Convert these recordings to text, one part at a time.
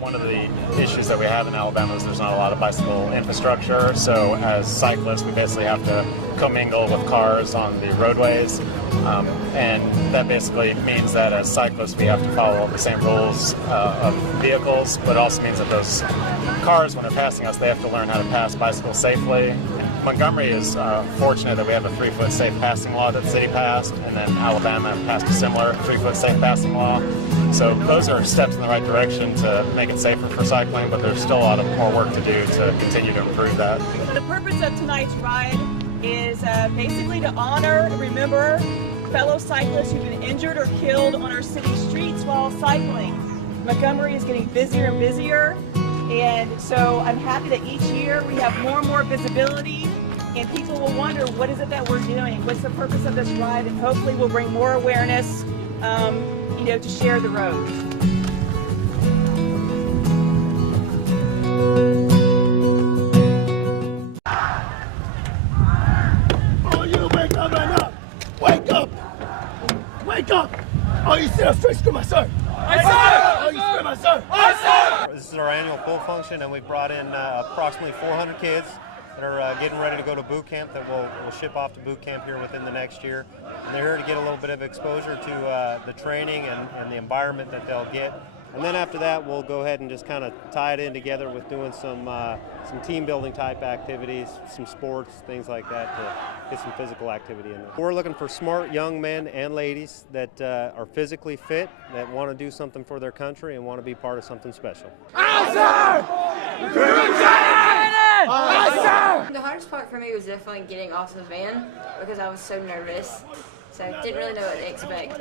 One of the issues that we have in Alabama is there's not a lot of bicycle infrastructure, so as cyclists we basically have to commingle with cars on the roadways, and that basically means that as cyclists we have to follow the same rules of vehicles, but it also means that those cars, when they're passing us, they have to learn how to pass bicycles safely. Montgomery is fortunate that we have a 3-foot safe passing law that the city passed, and then Alabama passed a similar 3-foot safe passing law. So those are steps in the right direction to make it safer for cycling, but there's still a lot of more work to do to continue to improve that. The purpose of tonight's ride is basically to honor and remember fellow cyclists who've been injured or killed on our city streets while cycling. Montgomery is getting busier and busier, and so I'm happy that each year we have more and more visibility, and people will wonder, what is it that we're doing? What's the purpose of this ride? And hopefully we'll bring more awareness to share the road. Oh, you wake up right now! Wake up! Wake up! Oh, you see that straight to my sir! Aye, sir! Oh, you see my sir! Aye, sir! This is our annual pull function, and we brought in approximately 400 kids that are getting ready to go to boot camp that we'll ship off to boot camp here within the next year. And they're here to get a little bit of exposure to the training and the environment that they'll get. And then after that, we'll go ahead and just kind of tie it in together with doing some team building type activities, some sports, things like that to get some physical activity in there. We're looking for smart young men and ladies that are physically fit, that want to do something for their country and want to be part of something special. The hardest part for me was definitely getting off the van because I was so nervous. So I didn't really know what to expect.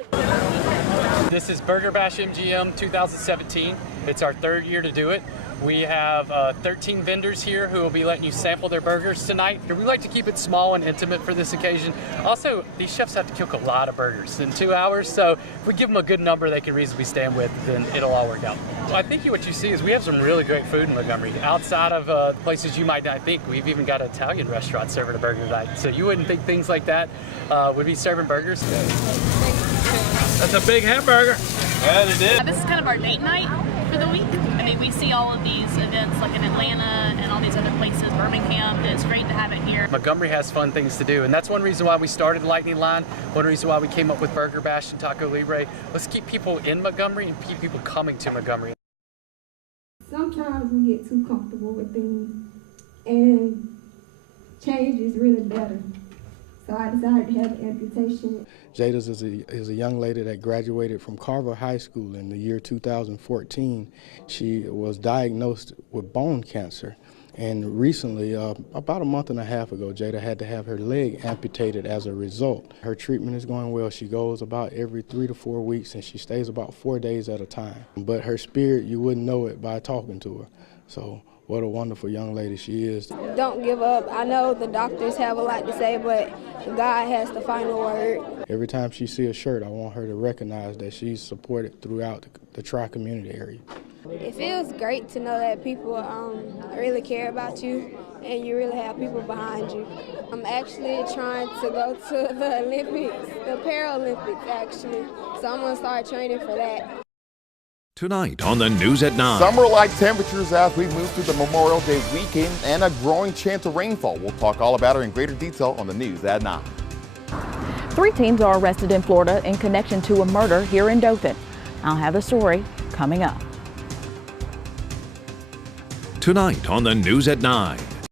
This is Burger Bash MGM 2017. It's our third year to do it. We have 13 vendors here who will be letting you sample their burgers tonight. We like to keep it small and intimate for this occasion. Also, these chefs have to cook a lot of burgers in 2 hours, so if we give them a good number they can reasonably stand with, then it'll all work out. I think what you see is we have some really great food in Montgomery. Outside of places you might not think, we've even got an Italian restaurant serving a burger tonight. So you wouldn't think things like that would be serving burgers. That's a big hamburger. Yeah, it is. This is kind of our date night for the week. I mean, we see all of these events like in Atlanta and all these other places, Birmingham, and it's great to have it here. Montgomery has fun things to do, and that's one reason why we started Lightning Line, one reason why we came up with Burger Bash and Taco Libre. Let's keep people in Montgomery and keep people coming to Montgomery. Sometimes we get too comfortable with things, and change is really better. So I decided to have an amputation. Jada's is a young lady that graduated from Carver High School in the year 2014. She was diagnosed with bone cancer. And recently, about a month and a half ago, Jada had to have her leg amputated as a result. Her treatment is going well. She goes about every 3 to 4 weeks, and she stays about 4 days at a time. But her spirit, you wouldn't know it by talking to her. So what a wonderful young lady she is. Don't give up. I know the doctors have a lot to say, but God has the final word. Every time she sees a shirt, I want her to recognize that she's supported throughout the tri-community area. It feels great to know that people really care about you and you really have people behind you. I'm actually trying to go to the Olympics, the Paralympics actually, so I'm going to start training for that. Tonight on the News at 9. Summer-like temperatures as we move through the Memorial Day weekend and a growing chance of rainfall. We'll talk all about it in greater detail on the News at 9. 3 teens are arrested in Florida in connection to a murder here in Dothan. I'll have the story coming up. Tonight on the News at 9.